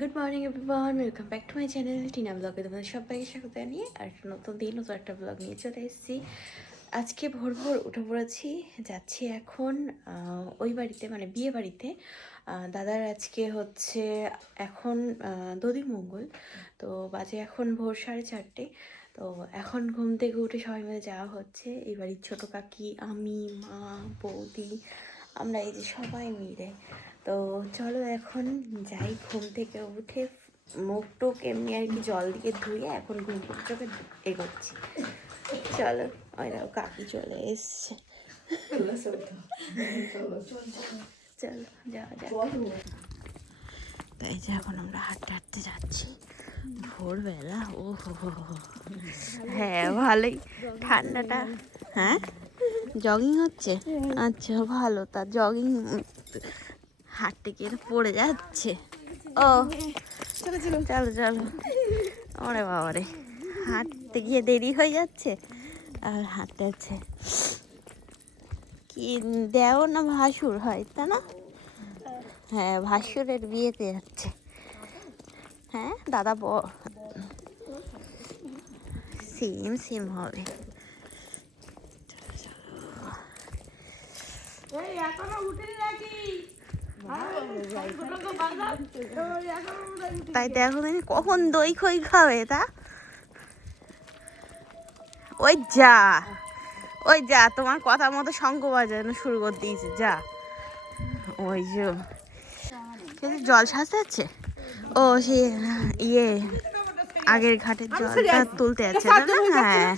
Good morning everyone, welcome back to my channel Tina ব্লগে। তোমাদের সবাইকে স্বাগত জানিয়ে আর একটা নতুন দিন নতুন একটা ব্লগ নিয়ে চলে এসেছি। আজকে ভোর ভোর উঠে পড়েছি, যাচ্ছি এখন ওই বাড়িতে, মানে বিয়ে বাড়িতে। দাদার আজকে হচ্ছে এখন দধি মঙ্গল, তো বাজে এখন ভোর 4:30। তো এখন ঘুম থেকে উঠে সবাই মিলে যাওয়া হচ্ছে। এই বাড়ির ছোটো কাকি, আমি, মা, বৌদি, আমরা এই যে সবাই মিলে। তো চলো এখন যাই, ঘুম থেকে উঠে মুখ টুক এমনি আর কি জল দিয়ে ধুয়ে এখন ঘুম থেকে চোখে এগোচ্ছি। চলো, ওই দেখো কাকি চলে এসছে। চলো যাওয়া যাক। তাই যে এখন আমরা হাঁটতে হাঁটতে যাচ্ছি ভোরবেলা। ও হো, হ্যাঁ ভালোই ঠান্ডাটা। হ্যাঁ জগিং হচ্ছে, আচ্ছা ভালো। তা জগিং হাঁটতে গিয়ে পড়ে যাচ্ছে। ও চলো চলো চলো, ওরে বাবারে, হাঁটতে গিয়ে দেরি হয়ে যাচ্ছে আর হাঁটতে যাচ্ছে। কি দেও না ভাসুর হয় তা না? হ্যাঁ ভাসুরের বিয়েতে যাচ্ছে। হ্যাঁ দাদা সেম সেম হবে। তাই দেখো তুমি কখন দই খই খাবে তা? ওই যা ওই যা, তোমার কথা মতো শঙ্খ বাজানো শুরু করে দিয়েছে। যা ওই যে জল সাজতে যাচ্ছে। ও সে ইয়ে আগের ঘাটের জলটা তুলতে যাচ্ছে না? হ্যাঁ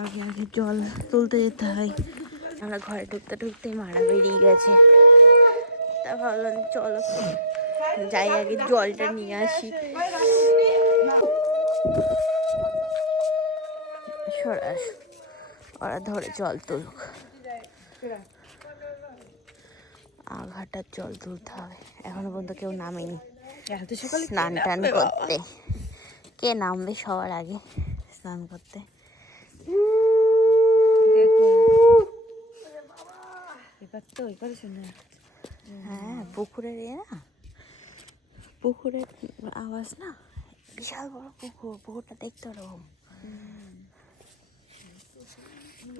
আগে আগে জল তুলতে যেতে হয়। আমরা ঘরে ঢুকতে ঢুকতেই মারা বেরিয়ে গেছে। তা ভাবলাম চলো যাই আগে জলটা নিয়ে আসি। সরাস ওরা ধরে জল তুলুক, আঘাটার জল তুলতে হবে। এখনো পর্যন্ত কেউ নামেনি স্নান টান করতে। কে নামবে সবার আগে স্নান করতে? হ্যাঁ পুকুরের না, পুকুরের আওয়াজ না, বিশাল বড় পুকুর। পুকুরটা দেখতে ওরকম।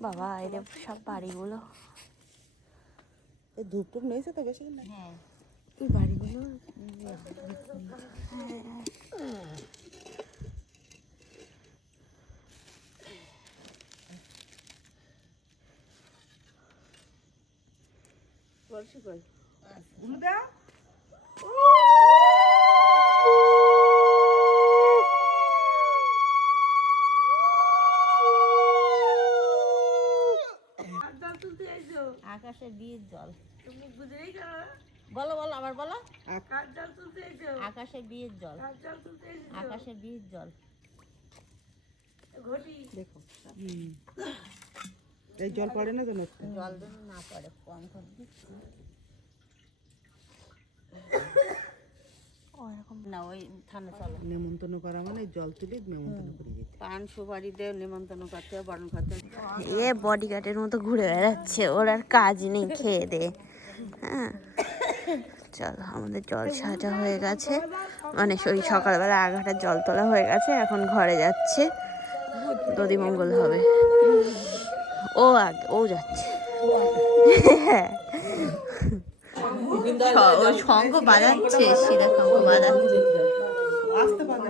বাবা এদের সব বাড়িগুলো ধূপ টুপ নিয়েছে তো বেশি না। হ্যাঁ এই বাড়িগুলো আকাশের বীজ জল। তুমি বুঝেই বলো বলো আবার বলো। আকাশের বীজ জল, আকাশের বীজ জল। দেখো এই জল পড়ে না যেন, জল যেন না পড়ে, কম করে দিচ্ছি না। ওই থানে চলো, নেমন্তন্ন করা মানে জল তুলে নেমন্তন্ন করে দিতে। পান সুপারি দিয়ে নেমন্তন্ন করতে হবে, বরণ করতে হবে। এ বডিগার্ডের মতো ঘুরে বেড়াচ্ছে, ওর আর কাজ নেই খেয়ে দে। হ্যাঁ চলো আমাদের জল সাজা হয়ে গেছে, মানে ওই সকালবেলা আঘাটার জল তোলা হয়ে গেছে। এখন ঘরে যাচ্ছে, দধিমঙ্গল হবে। ও যাচ্ছে। হ্যাঁ ও শঙ্খ বাজাচ্ছে, শিরা শঙ্খ বাজাচ্ছে। আসতে পারে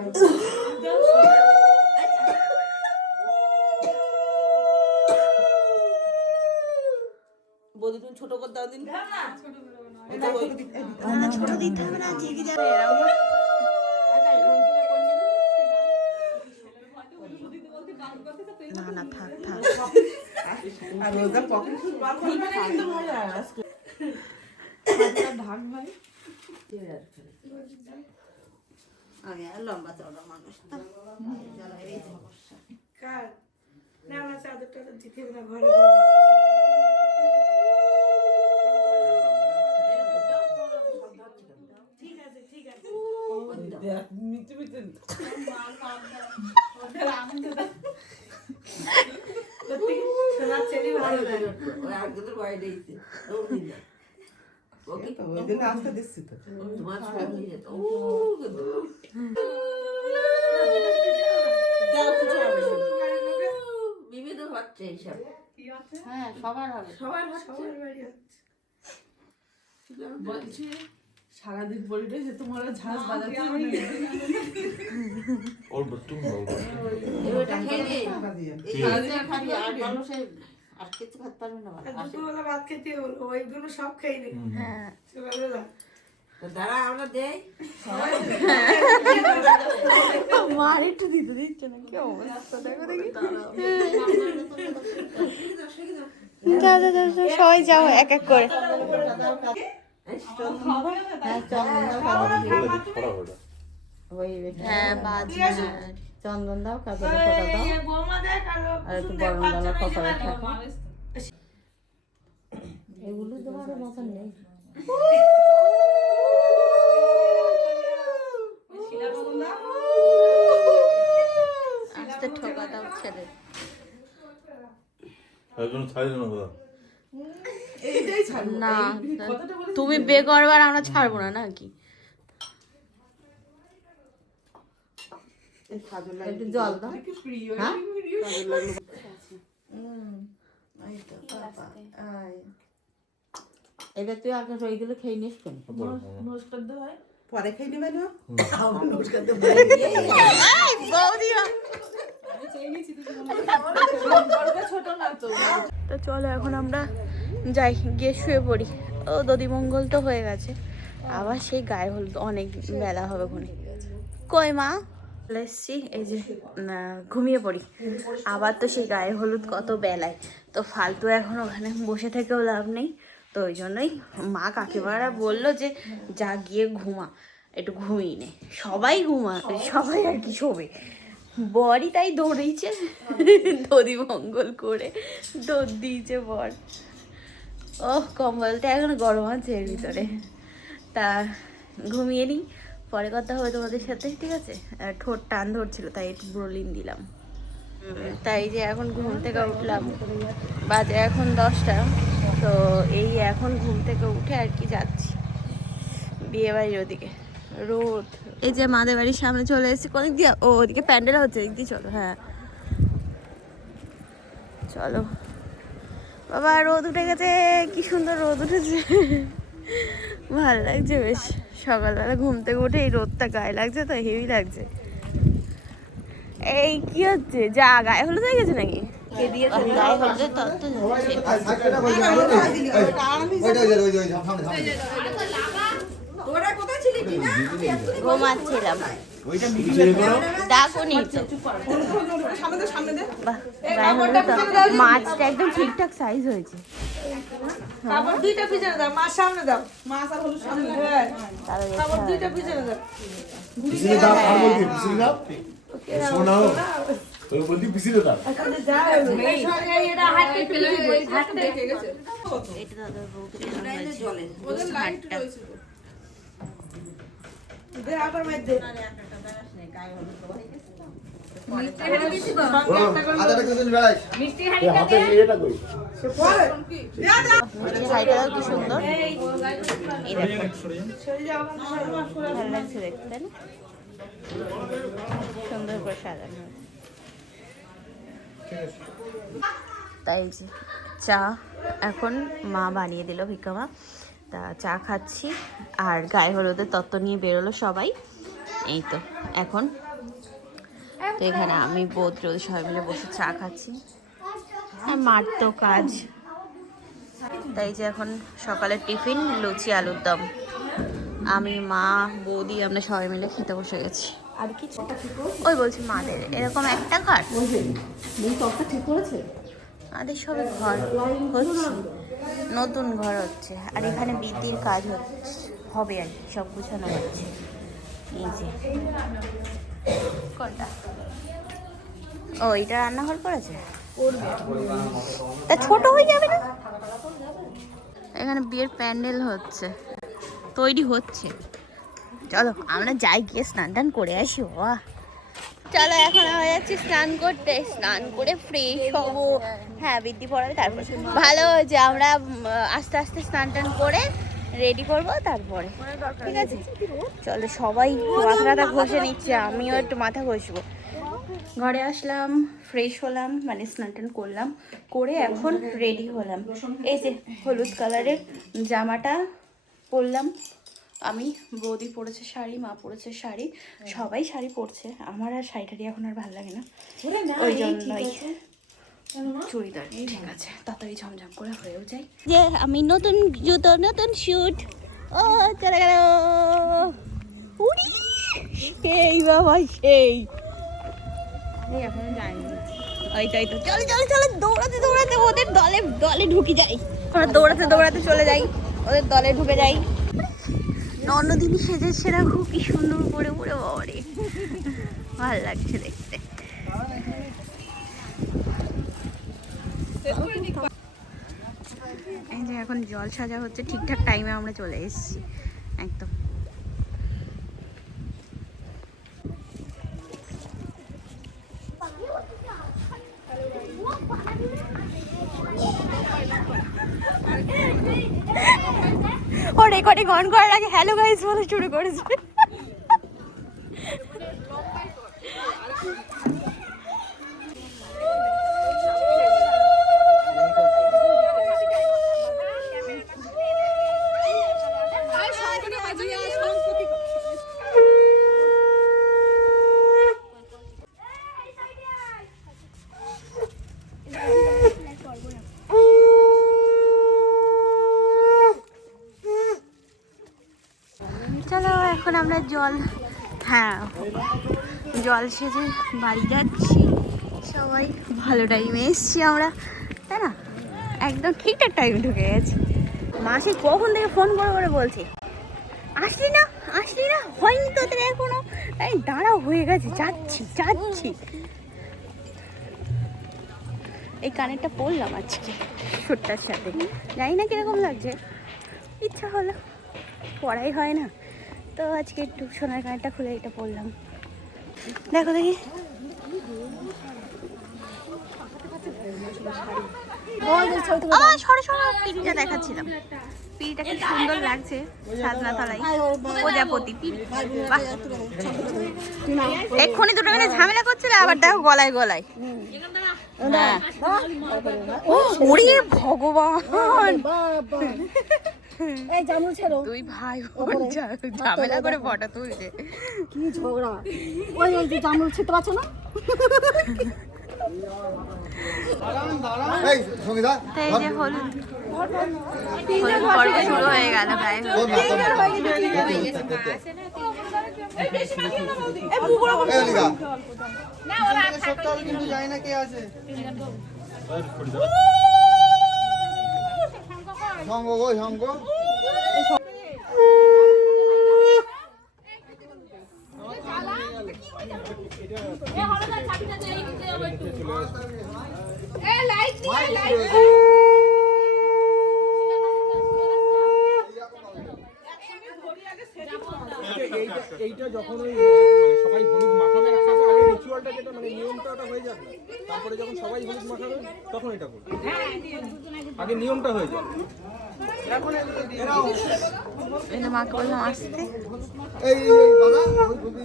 বৌদি, তুমি ছোট করে দাও দিন। ছোট দিতে হবে না, জেগে যাবে। না না থাক থাক। আর রোজা পকেট আমি আর লম্বা চওড়া মানুষ তো, এই সমস্যা। না না চাদর টাদর দিতে হবে না, ঘরে ঠিক আছে ঠিক আছে। শোনার ছেলে ভালো লাগে। ওকে ওই জন্য আসতে দিচ্ছি তো। তোমার ছয় হয়ে যেত ও বিবিধ হচ্ছে এইসব হ্যাঁ সবার হবে সবার হচ্ছে বলছি সারাদিন পরে যে তোমার ঝাঁজ বাজাতে और बच्चों में ওটা খেলে টাকা দিয়ে। এইটা খাবি আর মানুষের আর কিছু খেতে পারবে না দুপুরবেলা ভাত খেতে হলো ওইগুলো সব খেয়ে নি হ্যাঁ সকালবেলা দাঁড়া আমরা দেই মার একটু দিতে দিচ্ছে না কি অবস্থা দেখো দেখি দাদা দাদা সবাই যাও এক এক করে হ্যাঁ বাজনা চন্দন দাও কাজলে ফোটা দাও বৌমা দেখ আর একটু গরম ডালা কপালে থাকো এগুলো তোমার মতন নেই আস্তে ঠোকা দাও ছেলে একজন ছাড়ি না দাদা না তুমি বে করবার আমরা ছাড়বো না নাকি একটু জল দাও হ্যাঁ এবার তুই আগে ওইগুলো খেয়ে নিস কেন পরে খেয়ে নেবে না? তো চলো এখন আমরা যাই গিয়ে শুয়ে পড়ি ও দধিমঙ্গল তো হয়ে গেছে আবার সেই গায়ে হলুদ অনেক বেলা হবে ওখানে কই মা চলে এসছি এই যে ঘুমিয়ে পড়ি আবার তো সেই গায়ে হলুদ কত বেলায় তো ফালতু এখন ওখানে বসে থেকেও লাভ নেই তো ওই জন্যই মা কাকিমারা বললো যে যা গিয়ে ঘুমা একটু ঘুমিয়ে নে সবাই সবাই আর কি শোবে বরই তাই দৌড়িয়েছে দধি মঙ্গল করে দৌড় দিয়েছে বর ও কম্বলটা এখন গরম আছে এর ভিতরে তা ঘুমিয়ে নিই পরে কথা হবে তোমাদের সাথে ঠিক আছে ঠোঁট টান ধরছিল তাই একটু ব্রোলিন দিলাম তাই যে এখন ঘুম থেকে উঠলাম বাজে এখন 10টা তো এই এখন ঘুম থেকে উঠে আর কি যাচ্ছি বিয়ে বাড়ির ওদিকে রোদ এই যে মাদের বাড়ির সামনে চলে এসেছি কোন দিক দিয়ে ও ওদিকে প্যান্ডেল হচ্ছে দিক দিয়ে চলো হ্যাঁ চলো বাবা রোদ উঠে গেছে কি সুন্দর রোদ উঠেছে ভালো লাগছে বেশ সকালবেলা ঘুম থেকে উঠে এই রোদটা গায়ে লাগছে তো হেভি লাগছে এই কি হচ্ছে যা গায়ে হলুদ হয়ে গেছে নাকি কে দিয়েছে গায়ে হলুদের তত্ত্ব ঘুমাচ্ছিলাম ডাকুনি তো বাহ, গায়ে হলুদ তত্ত্ব। মাছটা একদম ঠিকঠাক সাইজ হয়েছে তারপর দুইটা পিছনে দাও মার সামনে দাও মাছ আর হলুদ সামনে হ্যাঁ তাহলে তারপর দুইটা পিছনে দাও পিছনে দাও আর বলবি পিছনে দাও শোনাও ওই বলবি পিছনে দাও এখানে যা হলো এটা হাতে পেলে হাতে দেখে গেছে এটা দাদার বউকে দেওয়া হয়েছে হাতটা দে আবার মার দে হাতে এটা কই মিষ্টির হাইটাও কি সুন্দর এই দেখো ভালো লাগছে দেখতে তাই না? সুন্দর করে সাজানো হয়েছে। তাই যে চা এখন মা বানিয়ে দিল ভিকামা তা চা খাচ্ছি আর গায়ে হলুদের তত্ত্ব নিয়ে বেরোলো সবাই এই তো এখন তো এখানে আমি বোধ রোদ সবাই মিলে বসে চা খাচ্ছি আর মার তো কাজ তাই যে এখন সকালের টিফিন লুচি আলুর দম আমি মা বৌদি আমরা সবাই মিলে খেতে বসে গেছি আর কিছু ওই বলছি মাদের এরকম একটা ঘর ঠিক করেছে আমাদের সবে ঘর হচ্ছে নতুন ঘর হচ্ছে আর এখানে বৃদ্ধির কাজ হচ্ছে হবে আর কি সব গুছানো হচ্ছে এই যে কোনটা ও এটা রান্নাঘর করেছে তা ছোট হয়ে যাবে না এখানে বিয়ের প্যান্ডেল হচ্ছে তৈরি হচ্ছে চলো আমরা যাই গিয়ে স্নান টান করে আসি বাবা চলো এখন হয়ে যাচ্ছি স্নান করতে স্নান করে ফ্রেশ হবো হ্যাঁ বৃদ্ধি পড়াবে তারপর ভালো হয়েছে আমরা আস্তে আস্তে স্নান টান করে রেডি করবো তারপরে, ঠিক আছে? চলো সবাই মাথাটা ঘষে নিচ্ছে, আমিও একটু মাথা ঘষবো। ঘরে আসলাম, ফ্রেশ হলাম, মানে স্নান টান করলাম, করে এখন রেডি হলাম। এই যে হলুদ কালারের জামাটা পরলাম আমি, বৌদি পরেছে শাড়ি, মা পরেছে শাড়ি, সবাই শাড়ি পরছে। আমার আর শাড়িটারি এখন আর ভালো লাগে না, ওই জন্যই চুড়িদার। ঠিক আছে, তাড়াতাড়ি ঝমঝম করে হয়েও যায়। যে আমি নতুন জুতো, নতুন শুট, ও চলে গেল। উড়ি সেই বাবা সেই, এখনো যায়নি। ওই তো চলো চলো চলো, দৌড়াতে দৌড়াতে ওদের দলে দলে ঢুকে যাই। আমরা দৌড়াতে দৌড়াতে চলে যাই, ওদের দলে ঢুকে যাই। অন্যদিনই সেজেছে রাখো, কি সুন্দর করে উড়ে বাবারে, ভালো লাগছে দেখতে। এই যে এখন জল সাজা হচ্ছে, ঠিকঠাক টাইমে আমরা চলে এসেছি একদম। ও রেকর্ডিং অন করার আগে হ্যালো গাইস বলে শুরু করেছে। চলো এখন আমরা জল সেজে বাড়ি যাচ্ছি। সবাই ভালো টাইমে এসছি আমরা, তাই না? একদম ঠিকঠাক টাইমে ঢুকে গেছি। মাসি কখন থেকে ফোন করে করে বলছে আসলি না হয়নি তোদের এখনো, এই দাঁড়াও হয়ে গেছে, যাচ্ছি। এই কানেরটা পরলাম আজকে ছোট্টার সাথে, জানি না কিরকম লাগছে, ইচ্ছা হলো, পড়াই হয় না তো আজকে একটু সোনার কানেরটা খুলে এটা পরলাম। দেখো দেখি, পিড়িটা দেখাচ্ছিলাম, পিড়িটা কি সুন্দর লাগছে সাজনা তলায়, প্রজাপতি পিড়ি। এক্ষুনি দুটো মিনিট ঝামেলা করছিল, আবার দেখো গলায় হ্যাঁ। ওরে ভগবান, দুই ভাই বোন ঝামেলা করে ফটো তুলছে, কি ঝগড়া। ওই যে জামরুল ছিতে পারছো না? এই সঙ্গীতা, এই যে হলুদ পর্ব শুরু হয়ে গেল প্রায়। কিন্তু জানি না কে আছে। সঙ্গ এইটা যখন ওই মানে সবাই হলুদ মাখাবে একসাথে, আগে রিচুয়ালটা যেটা মানে নিয়মটা ওটা হয়ে যাবে, তারপরে যখন সবাই হলুদ মাখাবে তখন এটা করবে, আগে নিয়মটা হয়ে যাবে। এটা মাকে বললাম আসতে, এই দাদা ওই ছবি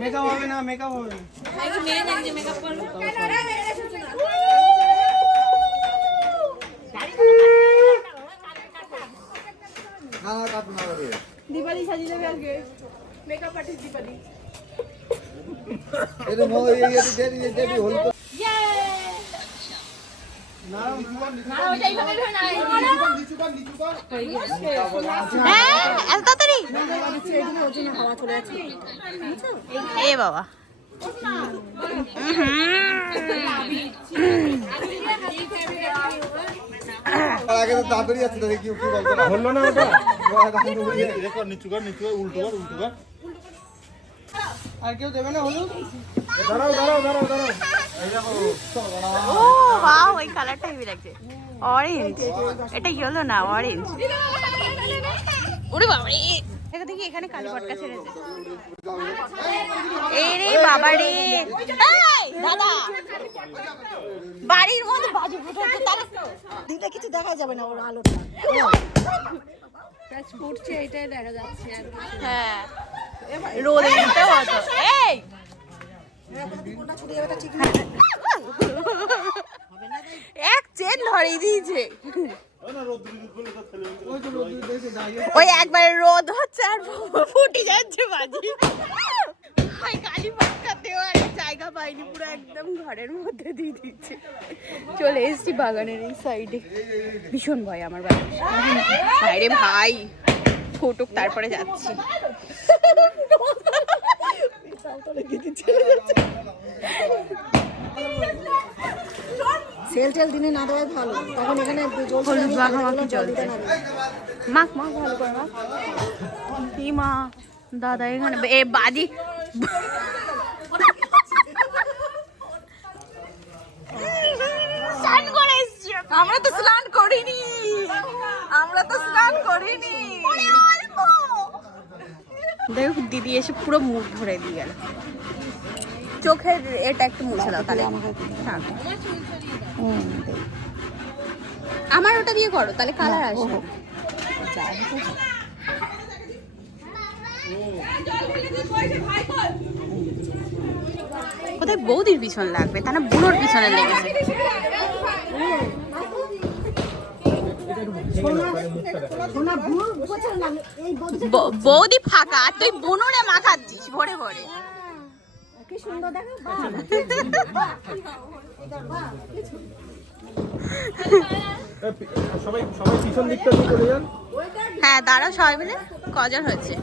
মেকআপ হবে না, মেকআপ হবে না। দীপালি সাজিয়ে দেবে আজকে, মেকআপ আর্টিস্ট দীপালি। এত তাড়াতাড়ি এ বাবা, আগে তো তাড়াতাড়ি আছে, তাহলে কি বলতো না হলো না ওটা। নিচু কর উল্টো কর। আর কেউ দেবে না হলুদ? দাঁড়াও। ও বাহ, ওই কালারটা হেভি লাগছে। অরেঞ্জ, এটা ইয়েলো না, অরেঞ্জ। ওরে বাবা রে, দেখো দেখি এখানে কালী পটকা ছেড়েছে। এই রে বাবা রে, এই দাদা, বাড়ির মধ্যে বাজি ফুটাচ্ছে, তাহলে দিলে কিছু দেখা যাবে না ওর আলোটা। ফুটছে, এটাই দেখা যাচ্ছে। হ্যাঁ, রোদে দিতে হতো। এই এক চেন ধরিয়ে দিয়েছে। ওই একবার রোদ হচ্ছে আর ফুটে যাচ্ছে বাজি। ভাই কালী পটকা দেওয়ার জায়গা পাইনি, পুরো একদম ঘরের মধ্যে দিয়ে দিচ্ছে। চলে এসেছি বাগানের এই সাইডে। ভীষণ ভয় আমার বাইরে, ভাই ফুটুক তারপরে যাচ্ছি। সেল টেল দিনে না দেওয়াই ভালো, তখন এখানে হলুদ মাখামাখি চলছে। মাখ মাখ ভালো করে মাখ। কি মা দাদা এখানে এ বাজি স্নান করে এসছি। আমরা তো স্নান করিনি, আমরা তো স্নান করিনি। দেখো দিদি এসে পুরো মুখ ধরে দিয়ে গেল। চোখের এটা একটু মুছে দাও তাহলে। হ্যাঁ। আমার ওটা দিয়ে করো তাহলে কালার আসবে। কোথায় বৌদির পিছন লাগবে, তা না বুনোর পিছনে লেগেছে। বৌদি ফাঁকা আর তুই বুনোরে মাখাচ্ছিস ভরে ভরে। কি সুন্দর দেখো। সবাই সবাই পিছন দিকটা দিয়ে চলে যান। হ্যাঁ দাঁড়াও সবাই মিলে। কজন হয়েছে?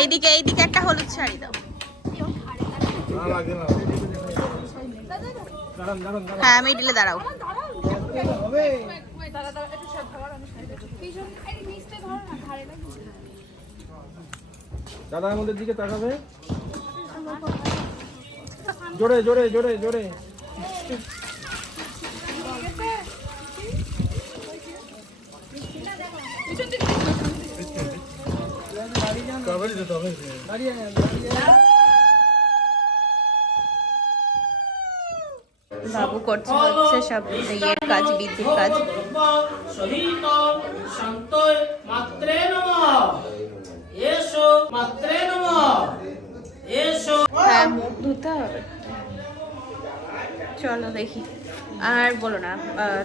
এইদিকে এইদিকে একটা হলুদ শাড়ি দাও। হ্যাঁ মিডিলে দাঁড়াও। দাদা আমাদের দিকে তাকাবে। জোরে জোরে জোরে জোরে। বাবু করছে হচ্ছে সব ইয়ের কাজ, বিদ্যুৎ কাজ। হ্যাঁ মুখ ধুতে হবে। চলো দেখি। আর বলো না,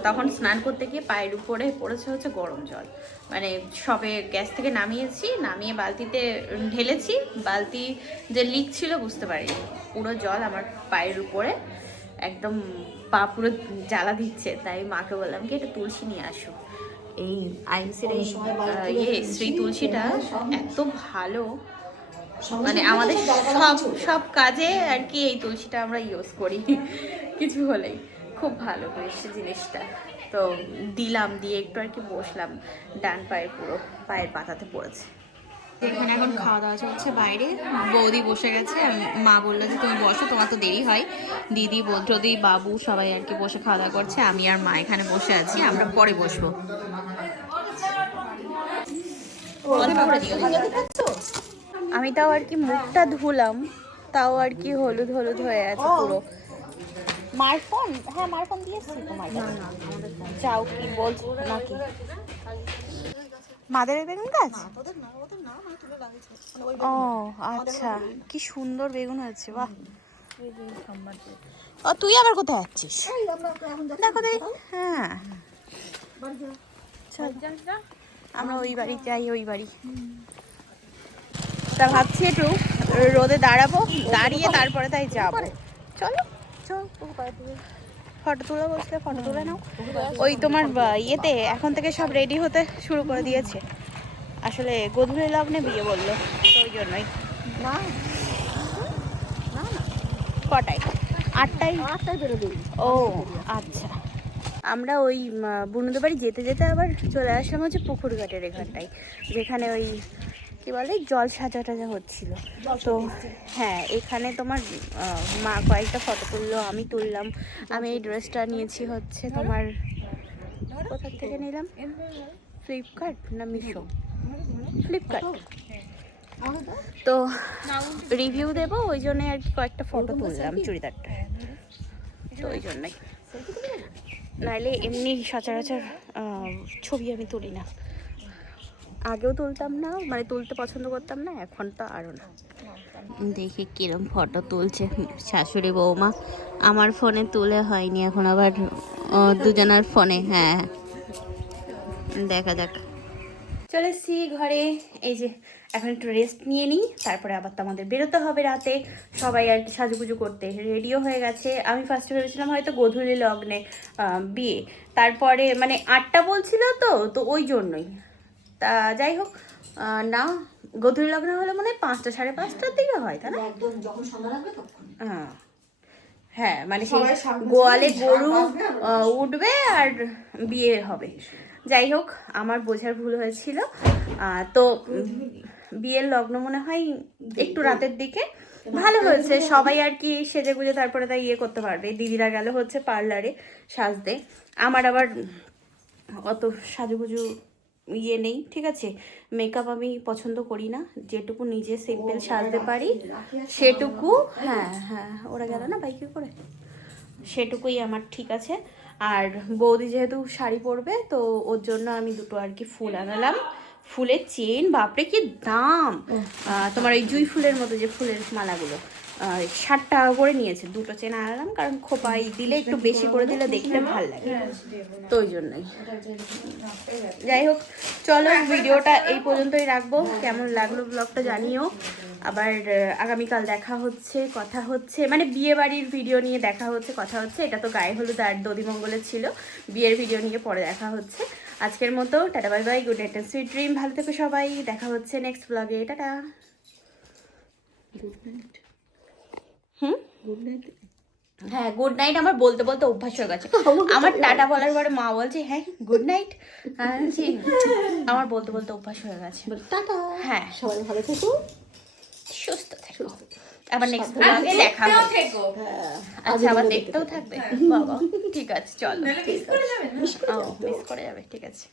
তখন স্নান করতে গিয়ে পায়ের উপরে পড়েছে হচ্ছে গরম জল। মানে সবে গ্যাস থেকে নামিয়েছি, নামিয়ে বালতিতে ঢেলেছি, বালতি যে লিক ছিল বুঝতে পারিনি, পুরো জল আমার পায়ের উপরে একদম পা পুরো জ্বালা দিচ্ছে। তাই মাকে বললাম কি একটা তুলসী নিয়ে আসো। এই আইনসের এই শ্রী তুলসীটা এত ভালো, মানে আমাদের সব সব কাজে আর কি এই তুলসীটা আমরা ইউজ করি কিছু হলেই। খুব ভালো বেশ জিনিসটা। তো দিলাম, দিয়ে একটু আর কি বসলাম, ডান পায়ের পুরো পায়ের পাতাতে পড়েছে। এখানে এখন খাওয়া দাওয়া চলছে বাইরে। বৌদি বসে গেছে, মা বললো যে তুমি বসো, তোমার তো দেরি হয়। দিদি বৌদি বাবু সবাই আর কি বসে খাওয়া দাওয়া করছে, আমি আর মা এখানে বসে আছি, আমরা পরে বসবো। আমি তাও আর কি মুখটা ধুলাম, তাও আর কি হলুদ হলুদ হয়ে আছে পুরো। মার ফোন? হ্যাঁ মার ফোন দিয়েছি তোমার। চাও কি বলছো নাকি? মাদের বেগুন গাছ? ও আচ্ছা, কি সুন্দর বেগুন হয়েছে, বাহ। ও তুই আবার কোথায় যাচ্ছিস? দেখো দেখো। হ্যাঁ আমরা ওই বাড়ি যাই, ওই বাড়ি। তা ভাবছি একটু রোদে দাঁড়াবো, দাঁড়িয়ে তারপরে তাই যাবো। চলো ফটো তুলে বসলে ফটো তুলে নাও। ওই তোমার ইয়েতে এখন থেকে সব রেডি হতে শুরু করে দিয়েছে। আসলে গোধূলি লগ্নে বিয়ে বললো, তো ওই জন্যই। না কটায়? 8টায়? 8টায় বেরোবে। ও আচ্ছা। আমরা ওই বুনুদের বাড়ি যেতে যেতে আবার চলে আসলাম হচ্ছে পুকুর ঘাটের এখানটায়, যেখানে ওই কি বলে জল সাজা টাজা হচ্ছিল। তো হ্যাঁ, এখানে তোমার মা কয়েকটা ফটো তুললো, আমি তুললাম। আমি এই ড্রেসটা নিয়েছি হচ্ছে তোমার কোথা থেকে নিলাম, ফ্লিপকার্ট না মিশো, ফ্লিপকার্ট। তো রিভিউ দেবো ওই জন্যে আর কি কয়েকটা ফটো তুললাম চুড়িদারটা, তো ওই জন্যই। নাইলে এমনি সচরাচর ছবি আমি তুলি না, আগেও তুলতাম না, মানে তুলতে পছন্দ করতাম না, এখন তো আরও না। দেখি কিরম ফটো তুলছে শাশুড়ি বৌমা, আমার ফোনে তুলে হয়নি এখন, আবার দুজনের ফোনে। হ্যাঁ, দেখা যাক। চলে এসছি ঘরে, এই যে এখন একটু রেস্ট নিয়ে নিই, তারপরে আবার তো আমাদের বেরোতে হবে রাতে, সবাই আর কি সাজুগুজু করতে রেডিও হয়ে গেছে। আমি ফার্স্টে ভেবেছিলাম হয়তো গোধূলি লগ্নে বিয়ে, তারপরে মানে 8টা বলছিল তো ওই জন্যই। তা যাই হোক, না গোধূলি লগ্ন হলে মনে হয় 5টা 5:30টার দিকে হয়, তাই না? হ্যাঁ হ্যাঁ, মানে সেই গোয়ালে গরু উঠবে আর বিয়ে হবে। যাই হোক, আমার বোঝার ভুল হয়েছিল। তো বিয়ের লগ্ন মনে হয় একটু রাতের দিকে। ভালো হয়েছে, সবাই আর কি সেজে গুজে তারপরে তাই ইয়ে করতে পারবে। দিদিরা গেল হচ্ছে পার্লারে সাজতে, আমার আবার অত সাজুগুজু ইয়ে নেই, ঠিক আছে। মেকআপ আমি পছন্দ করি না, যেটুকু নিজে সিম্পল সাজতে পারি সেটুকু। হ্যাঁ হ্যাঁ, ওরা গেল না বাইকে করে, সেটুকুই আমার ঠিক আছে। আর বৌদি যেহেতু শাড়ি পরবে, তো ওর জন্য আমি দুটো আর কি ফুল আনালাম। ফুলের চেন, বাপরে কি দাম! তোমার ওই জুঁই ফুলের মতো যে ফুলের মালাগুলো 60 টাকা করে নিয়েছে। দুটো চেন আনালাম, কারণ খোপাই দিলে একটু বেশি করে দিলে দেখতে ভাল লাগে, তো ওই জন্যই। যাই হোক, চলো ভিডিওটা এই পর্যন্তই রাখবো। কেমন লাগলো ব্লগটা জানিও। আবার আগামীকাল দেখা হচ্ছে, কথা হচ্ছে, মানে বিয়ে বাড়ির ভিডিও নিয়ে দেখা হচ্ছে, কথা হচ্ছে। এটা তো গায়ে হলুদ আর দধিমঙ্গলের ছিল, বিয়ের ভিডিও নিয়ে পরে দেখা হচ্ছে। আজকের মতো tata, bye bye, good night and sweet dream. ভালো থেকো সবাই, দেখা হচ্ছে নেক্সট ব্লগে, টাটা। হ্যাঁ, গুড নাইট আমার বলতে বলতে অভ্যাস হয়ে গেছে। আমার টাটা বলার পরে মা বলছে হ্যাঁ গুড নাইট, আমার বলতে বলতে অভ্যাস হয়ে গেছে। টাটা, হ্যাঁ, সবাই ভালো থেকো, সুস্থ থেকো। আবার নেক্সট ব্লগে দেখা হবে। আচ্ছা, আবার দেখতেও থাকবে, বাবা ঠিক আছে, চলো। মিস করে যাবে, ঠিক আছে।